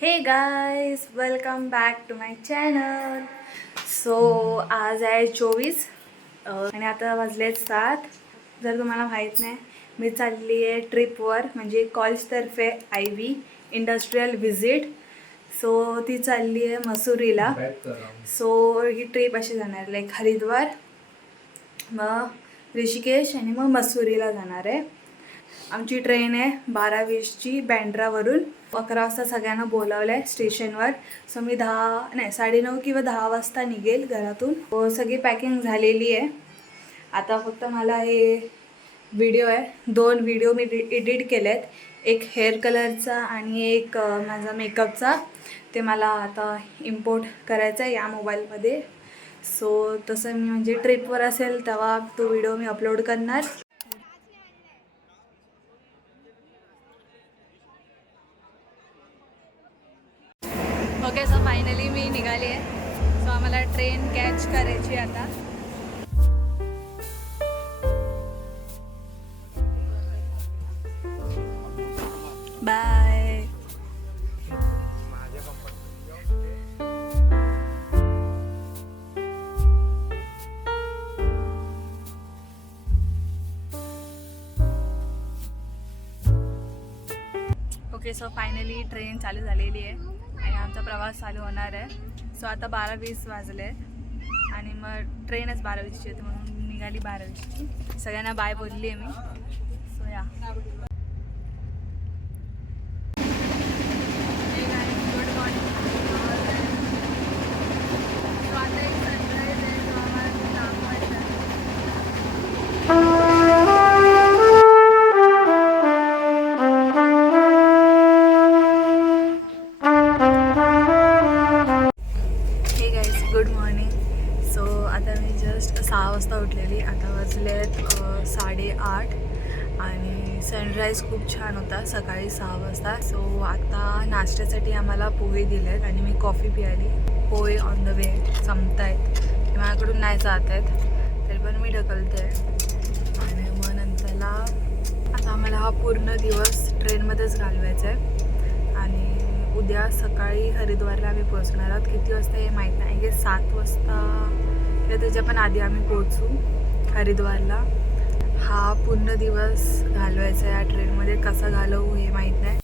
हे guys welcome back to my channel. So आज आहे 24 आणि आता वाजले 7. जर तुम्हाला माहीत नाही, मी चालली आहे ट्रिपवर, म्हणजे कॉलेजतर्फे IV इंडस्ट्रियल व्हिजिट. सो ती चालली आहे मसुरीला. सो ही ट्रिप अशी जाणार, लाईक हरिद्वार, मग ऋषिकेश आणि मग मसुरीला जाणार आहे. आमची ट्रेन आहे 12:20ची बँड्रावरून. 11 वाजता सगळ्यांना बोलावलं आहे स्टेशनवर. सो मी 9:30 किंवा 10 वाजता निघेल घरातून. सगळी पॅकिंग झालेली आहे. आता फक्त मला हे व्हिडिओ आहे, 2 व्हिडिओ मी एडिट केले आहेत. एक हेअर कलरचा आणि एक माझा मेकअपचा. ते मला आता इम्पोर्ट करायचं आहे या मोबाईलमध्ये. सो तसं मी म्हणजे ट्रिपवर असेल तेव्हा तो व्हिडिओ मी अपलोड करणार. ओके, सो फायनली मी निघाली आहे. सो आम्हाला ट्रेन कॅच करायची आता. Bye. Okay, so finally train चालू झालेली आहे आणि आमचा प्रवास चालू होणार आहे. सो आता 12:20 वाजले आणि मग ट्रेनच 12:20ची येते, म्हणून निघाली 12:20ची. सगळ्यांना बाय बोलली आहे मी. सो या. Good morning. सो आता एक सनराईज आहे, जो आम्हाला खूप दाखवायचा आहे. Good morning. सो आता मी जस्ट 6 वाजता उठलेली. आता वाजले आहेत 8:30 आणि सनराईज खूप छान होता सकाळी 6 वाजता. सो आता नाश्त्यासाठी आम्हाला पोहे दिले आहेत आणि मी कॉफी प्यायली. पोहे ऑन द वे संपत आहेत, ते माझ्याकडून नाही जात आहेत, तरी पण मी ढकलते. आणि मग नंतरला आता आम्हाला हा पूर्ण दिवस ट्रेनमध्येच घालवायचा आहे. आणि उद्या सकाळी हरिद्वारला आम्ही पोहोचणार आहोत. किती वाजता हे माहीत नाही, की 7 वाजता किंवा त्याच्या पण आधी आम्ही पोहोचू हरिद्वारला. हा पूर्ण दिवस घालवायचा आहे या ट्रेनमध्ये. कसा घालवू हे माहीत नाही.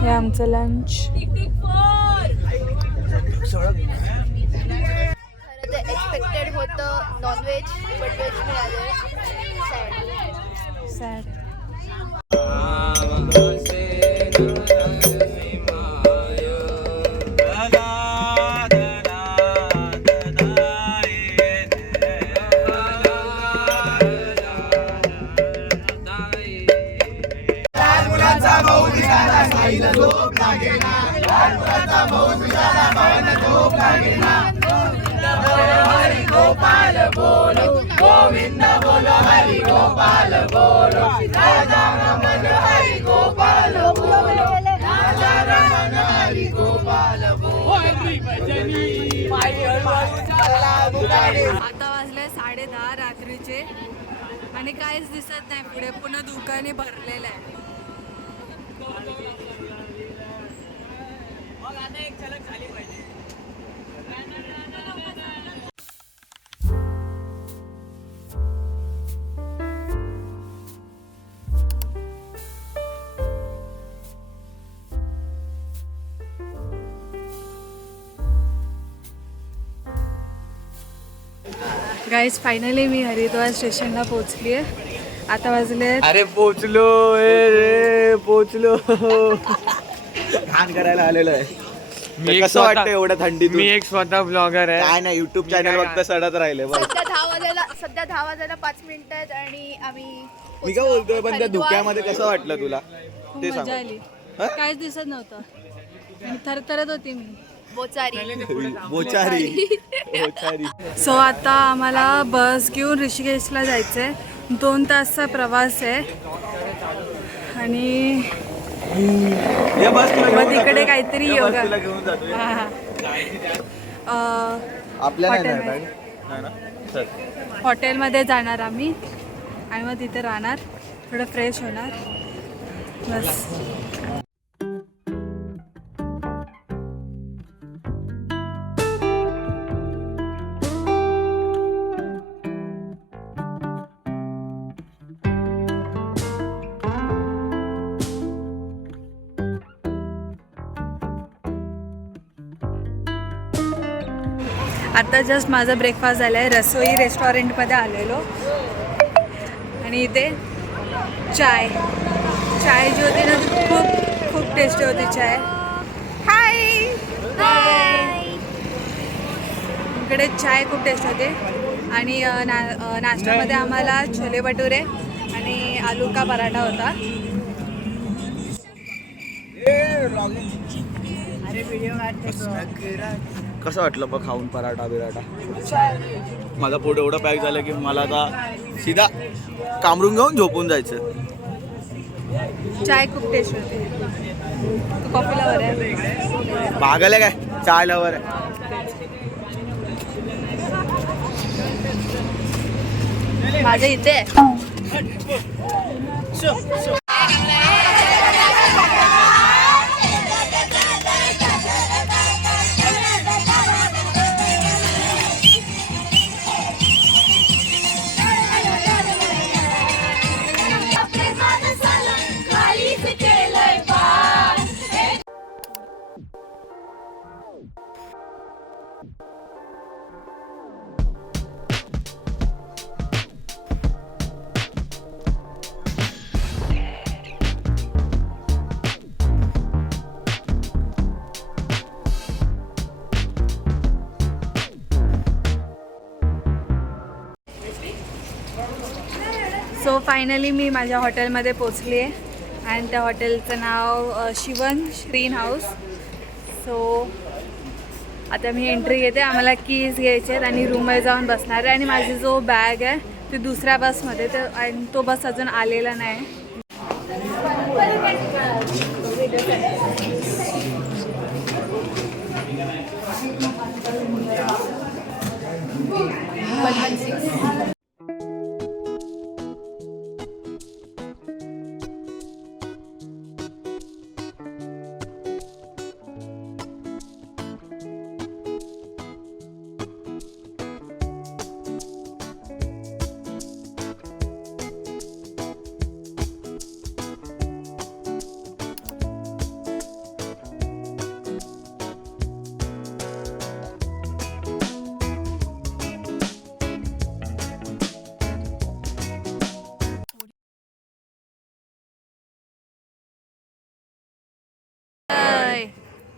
हे आमचं लंच. खरं तर एक्सपेक्टेड होतं नॉनव्हेज, बट व्हेज मिळालं. सॅड. हरि गोपाल बोलो, गोविंद बोलो, हरि गोपाल बोलो, राजा रमन हरि गोपाल बोलो, राजा रमन हरि गोपाल बोलो. आता वाजले 10:30 रात्रीचे आणि काहीच दिसत नाही पुढे. पुन्हा दुकाने भरलेलं आहे. आता एक झलक झाली पाहिजे. गाईज फायनली मी हरिद्वार स्टेशनला पोहोचली आहे. आता वाजले अरे पोचलो रे पोचलो. घाण करायला आलेलो आहे. मी कसं वाटतं एवढ्या थंडीत? मी एक स्वतः ब्लॉगर आहे. काय नाही युट्यूब चॅनल फक्त सडत राहिले बस. सध्या 10 वाजायला 5 मिनिटं आहेत आणि आम्ही मी काय बोलतोय पण त्या हरिद्वार. धुक्यामध्ये कसं वाटलं तुला खूप ते मजा सांग. आली. हा? काहीच दिसत नव्हतं आणि थरथरत होती मी. बोचारी बोचारी बोचारी. सो आता आम्हाला बस घेऊन ऋषिकेशला जायचं आहे. 2 तासचा प्रवास आहे आणि या बस तुला मग घेऊन तिकडे जातोय. काहीतरी या बस योगा. तुला घेऊन जातोय. हा, हा. आपल्या नाही हॉटेलमध्ये. बॅग? नाही ना चल. हॉटेलमध्ये जाणार आम्ही आणि मग तिथे राहणार, थोडं फ्रेश होणार बस. आता जस्ट माझा ब्रेकफास्ट झाला आहे. रसोई रेस्टॉरंटमध्ये आलेलो आणि इथे चाय जी होती ना ती खूप खूप टेस्टी होती चाय. हाय इकडे चाय खूप टेस्ट होते आणि नाश्त्यामध्ये आम्हाला छोले भटुरे आणि आलू का पराठा होता. कसं वाटलं बघ खाऊन पराठा बिराठा? माझा पोट एवढं पॅक झालं की मला आता सीधा कामरून घेऊन झोपून जायचं. चाय खूप टेस्ट होते. तू कॉफी लवर आहे? भागले काय चाय लवर आहे. माझ्या इथे सो फायनली मी माझ्या हॉटेलमध्ये पोचली आहे आणि त्या हॉटेलचं नाव शिवन श्रीन हाऊस. सो आता मी एंट्री घेते. आम्हाला कीज घ्यायचे आहेत आणि रूममध्ये जाऊन बसणार आहे आणि माझी जो बॅग आहे ते दुसऱ्या बसमध्ये तर आणि तो बस अजून आलेला नाही.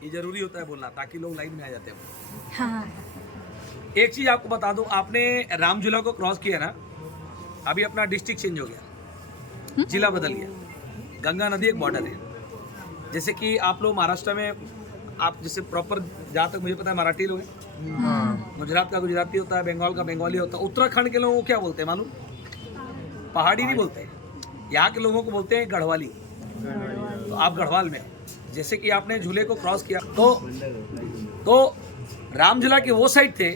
ये जरूरी होता है बोलना ताकि लोग लाइन में आ जाते हैं. हाँ. एक चीज आपको बता दूं, आपने राम झूला को क्रॉस किया ना, अभी अपना डिस्ट्रिक्ट चेंज हो गया, जिला बदल गया. गंगा नदी एक बॉर्डर है. जैसे कि आप लोग महाराष्ट्र में आप जैसे प्रॉपर जहाँ तक मुझे पता है मराठी लोग हैं, गुजरात का गुजराती होता है, बंगाल का बंगाली होता है. उत्तराखंड के लोगों को क्या बोलते हैं मालूम? पहाड़ी नहीं बोलते, यहाँ के लोगों को बोलते हैं गढ़वाली. तो आप गढ़वाल में हो. जैसे कि आपने झूले को क्रॉस किया तो राम झूला के वो साइड थे,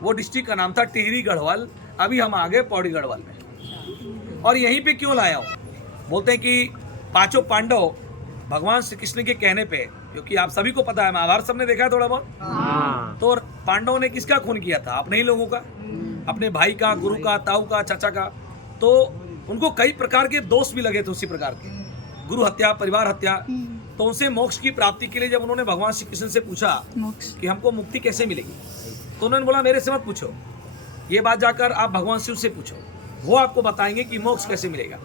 वो डिस्ट्रिक्ट का नाम था टिहरी गढ़वाल. अभी हम आ गए पौड़ी गढ़वाल में. और यहीं पे क्यों लाया हूँ? बोलते हैं कि पांचों पांडव भगवान श्री कृष्ण के कहने पे, क्योंकि आप सभी को पता है महाभारत सबने देखा है थोड़ा बहुत, तो पांडवों ने किसका खून किया था? अपने ही लोगों का, अपने भाई का, गुरु का, ताऊ का, चाचा का. तो उनको कई प्रकार के दोष भी लगे थे उसी प्रकार के, गुरु हत्या, परिवार हत्या. तो उनसे मोक्ष की प्राप्ति के लिए जब उन्होंने भगवान श्री कृष्ण से पूछा कि हमको मुक्ति कैसे मिलेगी, तो उन्होंने बोला मेरे से मत पूछो, ये बात जाकर आप भगवान शिव से पूछो, वो आपको बताएंगे कि मोक्ष कैसे मिलेगा।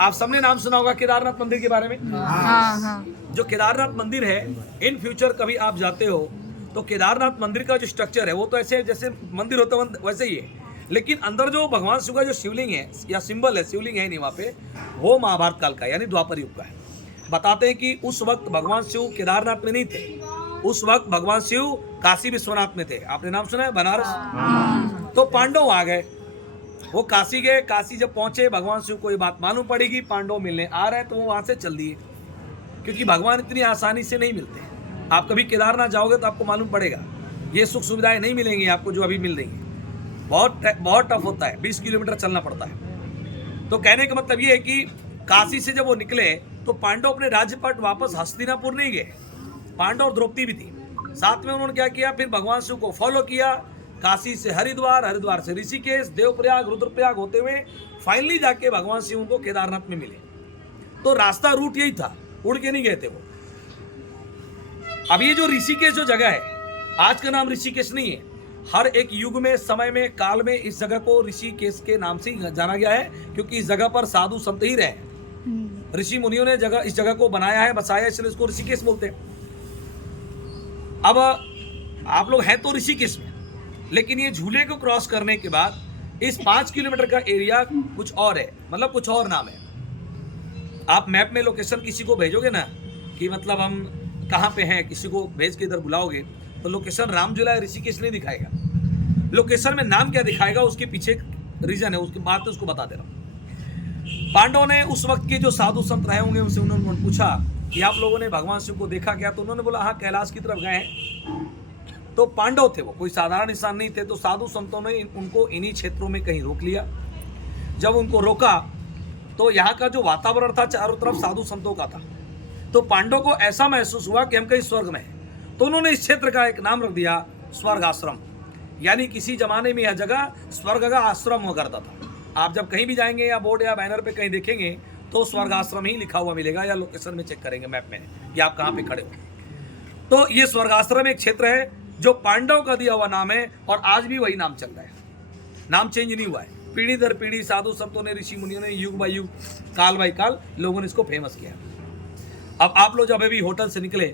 आप सबने नाम सुना होगा केदारनाथ मंदिर के बारे में। हाँ हाँ। जो केदारनाथ मंदिर है, इन फ्यूचर कभी आप जाते हो तो केदारनाथ मंदिर का जो स्ट्रक्चर है वो तो ऐसे जैसे मंदिर होता है वैसे ही है, लेकिन अंदर जो भगवान शिव का जो शिवलिंग है या सिंबल है, शिवलिंग है नहीं वहाँ पे, वो महाभारत काल का यानी द्वापर युग का है। बताते हैं कि उस वक्त भगवान शिव केदारनाथ में नहीं थे, उस वक्त भगवान शिव काशी विश्वनाथ में थे। आपने नाम सुना है बनारस? तो पांडव आ गए, वो काशी गए। काशी जब पहुंचे, भगवान शिव को ये बात मालूम पड़ेगी पांडव मिलने आ रहे हैं, तो वो वहां से चल दिए, क्योंकि भगवान इतनी आसानी से नहीं मिलते। आप कभी केदारनाथ जाओगे तो आपको मालूम पड़ेगा ये सुख सुविधाएं नहीं मिलेंगी आपको जो अभी मिल रही हैं। बहुत टफ होता है, 20 किलोमीटर चलना पड़ता है। तो कहने का मतलब ये है कि काशी से जब वो निकले तो पांडव अपने राज्य पर वापस हस्तिनापुर नहीं गए। पांडव और द्रौपदी भी थी साथ में। उन्होंने क्या किया, फिर भगवान शिव को फॉलो किया, काशी से हरिद्वार, हरिद्वार से ऋषिकेश, देवप्रयाग, रुद्रप्रयाग होते हुए फाइनली जाके भगवान शिव को केदारनाथ में मिले। तो रास्ता रूट यही था, उड़ के नहीं गए थे वो। अब ये जो ऋषिकेश जो जगह है, आज का नाम ऋषिकेश नहीं है, हर एक युग में, समय में, काल में इस जगह को ऋषिकेश के नाम से ही जाना गया है, क्योंकि इस जगह पर साधु संत ही रहे। ऋषि मुनियों ने इस जगह को बनाया है, बसाया, इसलिए इसको ऋषिकेश बोलते हैं। अब आप लोग हैं तो ऋषिकेश में, लेकिन ये झूले को क्रॉस करने के बाद इस 5 किलोमीटर का एरिया कुछ और है, मतलब कुछ और नाम है। आप मैप में लोकेशन किसी को भेजोगे ना कि मतलब हम कहाँ पे हैं, किसी को भेज के इधर बुलाओगे तो लोकेशन रामझूला ऋषिकेश नहीं दिखाएगा। लोकेशन में नाम क्या दिखाएगा, उसके पीछे एक रीजन है, उसके बाद तो उसको बता दे रहा हूँ। पांडवों ने उस वक्त के जो साधु संत रहे होंगे उनसे उन्होंने पूछा कि आप लोगों ने भगवान शिव को देखा क्या? तो उन्होंने बोला हाँ, कैलाश की तरफ गए हैं। तो पांडव थे, वो कोई साधारण इंसान नहीं थे। तो साधु संतों ने उनको इन्हीं क्षेत्रों में कहीं रोक लिया। जब उनको रोका तो यहाँ का जो वातावरण था चारों तरफ साधु संतों का था। तो पांडव को ऐसा महसूस हुआ कि हम कहीं स्वर्ग में हैं। तो उन्होंने इस क्षेत्र का एक नाम रख दिया स्वर्ग आश्रम, यानी किसी जमाने में यह जगह स्वर्ग का आश्रम हुआ करता था। आप जब कहीं भी जाएंगे या बोर्ड या बैनर पे कहीं देखेंगे तो स्वर्ग आश्रम ही लिखा हुआ मिलेगा, या लोकेशन में चेक करेंगे मैप में कि आप कहाँ पे खड़े हो। तो ये स्वर्ग आश्रम एक क्षेत्र है जो पांडव का दिया हुआ नाम है, और आज भी वही नाम चल रहा है, नाम चेंज नहीं हुआ है। पीढ़ी दर पीढ़ी साधु संतों ने, ऋषि मुनियों ने, युग बाई युग, काल बाई काल लोगों ने इसको फेमस किया। अब आप लोग जब अभी होटल से निकले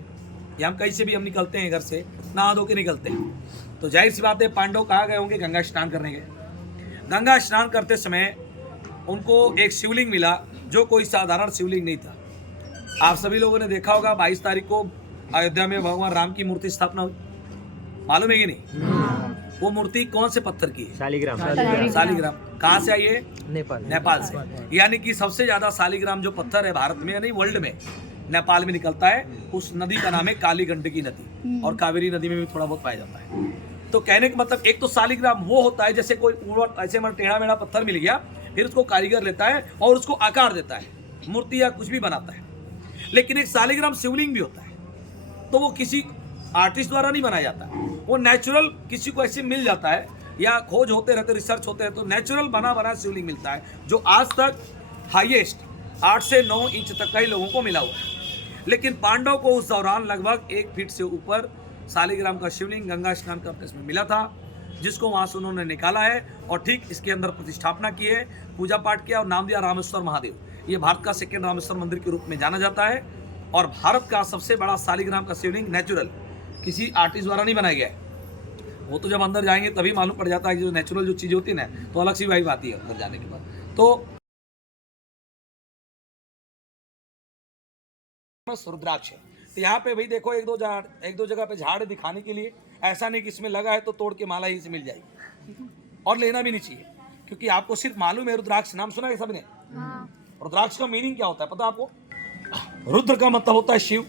या हम कहीं से भी हम निकलते हैं, घर से नहा धो के निकलते हैं, तो जाहिर सी बात है पांडव कहाँ गए होंगे? गंगा स्नान करने गए। गंगा स्नान करते समय उनको एक शिवलिंग मिला जो कोई साधारण शिवलिंग नहीं था। आप सभी लोगों ने देखा होगा 22 तारीख को अयोध्या में भगवान राम की मूर्ति स्थापना हुई, मालूम है कि नहीं? वो मूर्ति कौन से पत्थर की है? शालिग्राम। शालिग्राम। कहाँ से आई है? नेपाल से। यानी कि सबसे ज्यादा शालिग्राम जो पत्थर है भारत में यानी वर्ल्ड में, नेपाल में निकलता है। उस नदी का नाम है काली गंडकी नदी, और कावेरी नदी में भी थोड़ा बहुत पाया जाता है। तो कहने का मतलब एक तो शालिग्राम वो होता है जैसे कोई ऐसे टेढ़ा मेढ़ा पत्थर मिल गया, फिर उसको कारीगर लेता है और उसको आकार देता है, मूर्ति या कुछ भी बनाता है। लेकिन एक शालिग्राम शिवलिंग भी होता है, तो वो किसी आर्टिस्ट द्वारा नहीं बनाया जाता, वो नेचुरल किसी को ऐसे मिल जाता है, या खोज होते रहते, रिसर्च होते हैं तो नेचुरल बना शिवलिंग मिलता है, जो आज तक हाईएस्ट 8 से 9 इंच तक कई लोगों को मिला हुआ है। लेकिन पांडव को उस दौरान लगभग 1 फीट से ऊपर शालिग्राम का शिवलिंग गंगा स्नान करते में मिला था, जिसको वहां से उन्होंने निकाला है और ठीक इसके अंदर प्रतिष्ठापना की है, पूजा पाठ किया और नाम दिया रामेश्वर महादेव। ये भारत का सेकेंड रामेश्वर मंदिर के रूप में जाना जाता है, और भारत का सबसे बड़ा शालिग्राम का शिवलिंग नेचुरल, किसी आर्टिस्ट द्वारा नहीं बनाया गया है। वो तो जब अंदर जाएंगे तभी मालूम पड़ जाता है कि जो नेचुरल जो चीज़ होती है ना, तो अलग सी वाइब आती है अंदर जाने के बाद। तो रुद्राक्ष है, तो यहाँ पे भाई देखो एक दो जगह पे झाड़ दिखाने के लिए, ऐसा नहीं कि इसमें लगा है तो तोड़ के माला ही से मिल जाएगी, और लेना भी नहीं चाहिए, क्योंकि आपको सिर्फ मालूम है रुद्राक्ष, नाम सुना है सबने? रुद्राक्ष का मीनिंग क्या होता है पता आपको? रुद्र का मतलब होता है शिव,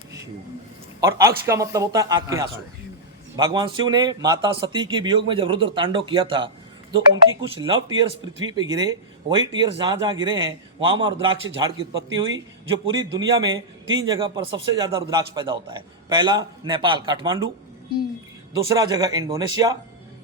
और अक्ष का मतलब होता है आंख के आंसू। भगवान शिव ने माता सती के वियोग में जब रुद्र तांडव किया था तो उनकी कुछ लव टीयर्स पृथ्वी पे गिरे, वही टीयर्स जहाँ जहाँ गिरे हैं वहाँ वहाँ रुद्राक्ष झाड़ की उत्पत्ति हुई, जो पूरी दुनिया में 3 जगह पर सबसे ज़्यादा रुद्राक्ष पैदा होता है। पहला नेपाल काठमांडू, दूसरा जगह इंडोनेशिया,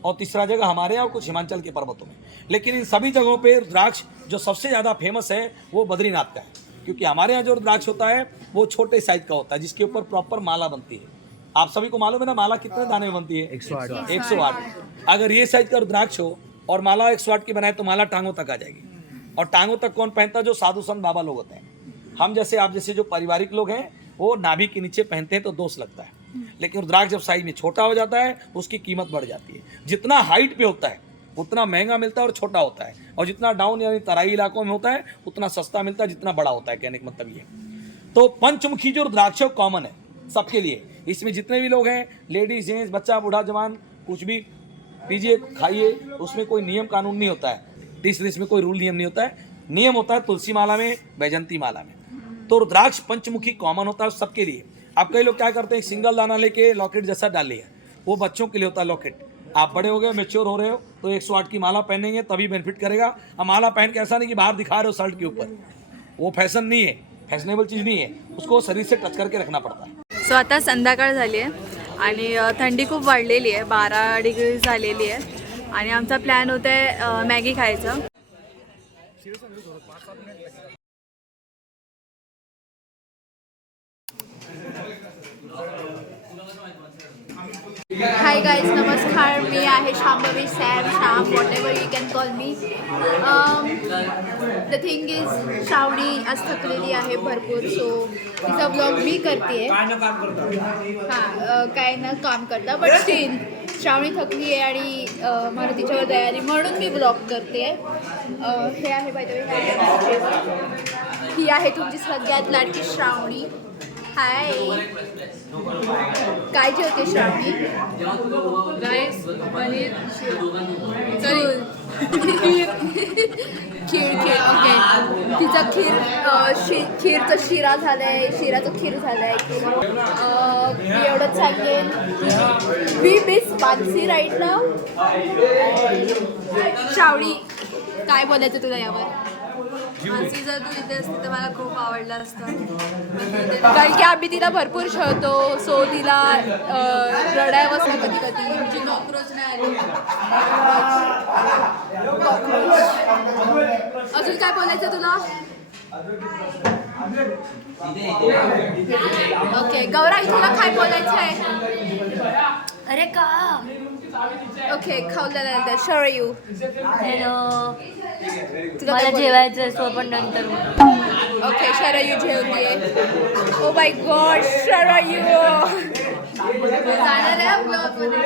और तीसरा जगह हमारे यहाँ और कुछ हिमाचल के पर्वतों में। लेकिन इन सभी जगहों पे रुद्राक्ष जो सबसे ज़्यादा फेमस है वो बद्रीनाथ का है, क्योंकि हमारे यहाँ जो रुद्राक्ष होता है वो छोटे साइज का होता है, जिसके ऊपर प्रॉपर माला बनती है। आप सभी को मालूम है ना माला कितने दाने में बनती है? 108। अगर ये साइज का रुद्राक्ष हो और माला 108 की बनाए तो माला टांगों तक आ जाएगी। और टांगों तक कौन पहनता है? जो साधु संत बाबा लोग होते हैं। हम जैसे आप जैसे जो पारिवारिक लोग हैं वो नाभि के नीचे पहनते हैं तो दोष लगता है, लेकिन रुद्राक्ष जब साइज में छोटा हो जाता है उसकी कीमत बढ़ जाती है। जितना हाइट पे होता है उतना महंगा मिलता है और छोटा होता है, और जितना डाउन यानी तराई इलाकों में होता है उतना सस्ता मिलता है, जितना बड़ा होता है। कहने का मतलब ये, तो पंचमुखी जो रुद्राक्ष है कॉमन है सबके लिए। इसमें जितने भी लोग हैं, लेडीज जेंट्स बच्चा बूढ़ा जवान, कुछ भी पीजिए खाइए, उसमें कोई नियम कानून नहीं होता है। डिस में कोई रूल नियम नहीं होता है। नियम होता है तुलसी माला में, वैजंती माला में। तो रुद्राक्ष पंचमुखी कॉमन होता है सबके लिए। अब कई लोग क्या करते हैं, सिंगल दाना लेके लॉकेट जैसा डाल लिया, वो बच्चों के लिए होता है लॉकेट। आप बड़े हो गए, मैच्योर हो रहे हो तो 108 की माला पहनेंगे तभी बेनिफिट करेगा। अब माला पहन के ऐसा नहीं कि बाहर दिखा रहे हो शर्ट के ऊपर, वो फैशन नहीं है, फॅशनेबल चीज नाही आहे, उसको शरीर से टच करके रखना पड़ता है। सो आता संध्याकाळ झाली आहे आणि थंडी खूप वाढलेली आहे, 12 डिग्री झालेली आहे आणि आमचा प्लॅन होता आहे मॅगी खायचं. हाय गाईज, नमस्कार. मी आहे Shambhavi, Sam, Shyam, whatever you can call me. The thing is Shravani आज थकलेली आहे भरपूर, सो तिचा ब्लॉग मी करते. हां, काय ना काम करता, बट स्टील श्रावणी थकली आहे आणि मला तिच्यावर दया आली म्हणून मी ब्लॉग करते. हे आहे बाय द वे, हे आहे आमचं जेवण. ही आहे तुमची सगळ्यात लाडकी श्रावणी. हाय, काय जेवते श्रावणी? राईस, पनीर, खीर. ओके, तिचा खीरचं शिरा झालाय, शिराचं खीर झालंय. मी एवढंच सांगेन, वी मिस मानसी राईट नाव. श्रावणी, काय बोलायचं तुला यावर? मानसी जर तू इथे असते तर मला खूप आवडलं असतं. कारण की आम्ही तिला भरपूर खेळतो, सो तिला रडायवंच ना कधी कधी. तुमची कॉक्रोच नाही आली. अजून काय बोलायचं तुला? ओके, गौराई तुला काय बोलायचं आहे? अरे का ओके, खाऊल्यानंतर शरयू. हॅलो, तुला मला काय बोलायचं? जेवायचं सो पण नंतर. ओके, शरयू जेवतीये. ओ माय गॉड, शरयू जाणार आहे ब्लॉगमध्ये.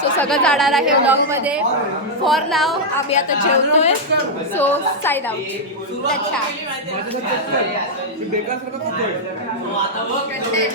सो सगळं जाणार आहे ब्लॉगमध्ये. फॉर नाव आम्ही आता जेवतोय, सो साईड आउट. अच्छा, कंटेंट